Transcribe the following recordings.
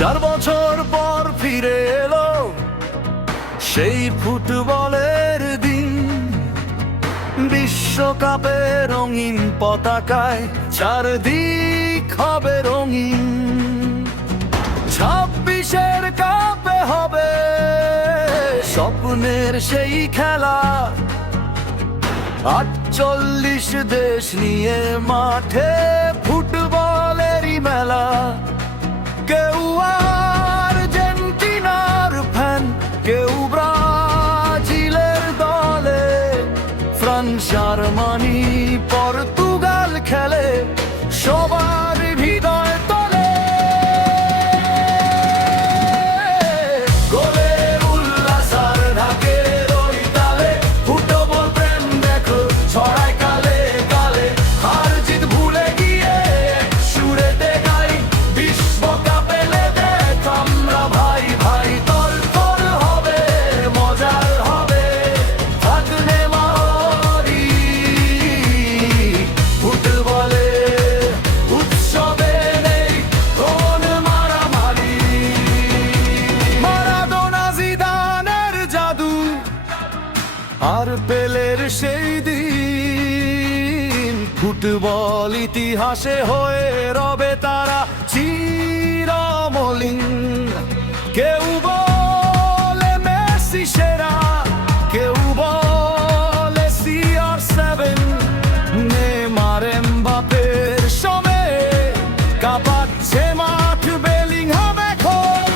4 বছর পর ফিরে এলো সেই ফুটবলের দিন, বিশ্বকাপে রঙিন পতাকায় চারদিক হবে রঙিন। 26-এর কাপে হবে স্বপ্নের সেই খেলা, 48 দেশ নিয়ে মাঠে ফুটবলেরই মেলা। কেউ আর্জেন্টিনার ফ্যান, কেউ ব্রাজিলের দলে, ফ্রান্স জার্মানি পর্তুগাল খেলে, সবার হৃদয় তলে। গোলের উল্লাস আর ঢাকের ওই তালে, ফুটবল প্রেম দেখো ছড়ায় কালে কালে। হার জিত ভুলে গিয়ে সুরেতে গাই, বিশ্বকাপ এলে দেখ আমরা ভাই ভাই। তল তল হবে মজার হবে, থাকবে মারি ফুটবলে উৎসবে নেই কোন মারামারি। মারাদোনা জিদানের জাদু আর পেলের সেই দিন, ফুটবল ইতিহাসে হয়ে রবে তারা চিরমলিন। কেউ বলে মেসি সেরা, কেউ বলে CR7, নেইমার এমবাপের সমে কাঁপাচ্ছে মাঠ বেলিংহাম এখন।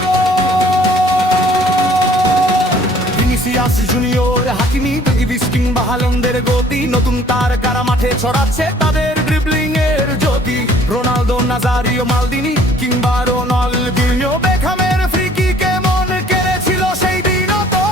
ভিনিসিয়াস জুনিয়র, হাকিমি, ডেভিস কিংবা হাল্যান্ডের গতি, নতুন তারকারা মাঠে ছড়াচ্ছে তাদের ড্রিবলিং এর জ্যোতি। রোনালদো, নাজারিও, মালদিনি কিংবা রোনালদিনিও, বেকহামের ফ্রি কিকে মন কেড়েছিল সেই দিনও তো।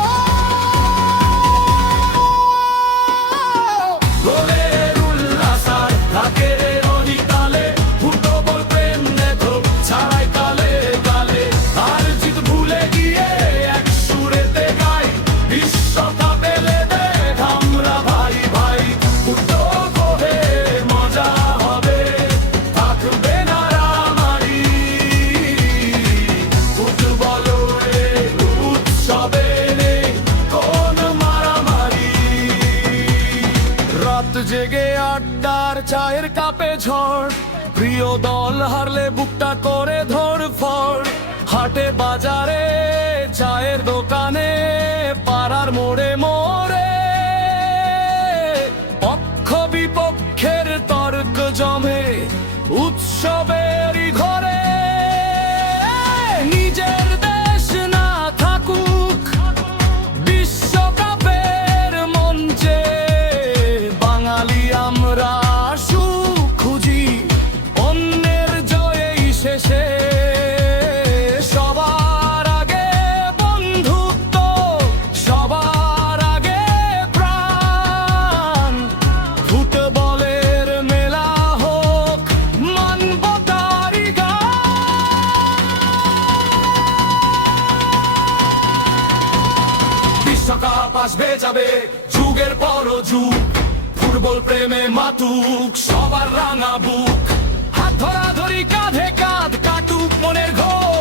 গোলের উল্লাস আর ঢাকের ওই তালে, ফুটবল প্রেম দেখো ছড়ায় কালে কালে। আর জিত ভুলে গিয়ে এক সুরেতে গাই, বিশ্বকাপ এলে দেখ আমরা ভাই ভাই। ফুটবলে মজা হবে, থাকবে না রামারি। ফুটবলে উৎসবে নেই কোন মারামারি। রাত জেগে আড্ডার চায়ের কাপে ঝড়, প্রিয় দল হারলে বুকটা করে ধরফড়। হাটে বাজারে চায়ের দোকানে, পাড়ার মোড়ে মোড়ে, পক্ষ বিপক্ষের তর্ক জমে উৎসবেরই ঘরে। নিজের দেশ না থাকুক বিশ্বকাপের মঞ্চে, বাঙালি আমরা সুখ খুঁজি অন্যের জয়েই শেষে। সবার আগে বন্ধুত্ব, সবার আগে প্রাণ, ফুটবলের মেলা হোক মানবতারই গান। বিশ্বকাপ আসবে যাবে যুগের পর যুগ, ফুটবল প্রেমে মাতুক সবার রাঙা বুক। হাত ধরাধরি কাঁধে কাঁধ কাটুক মনের ঘোর।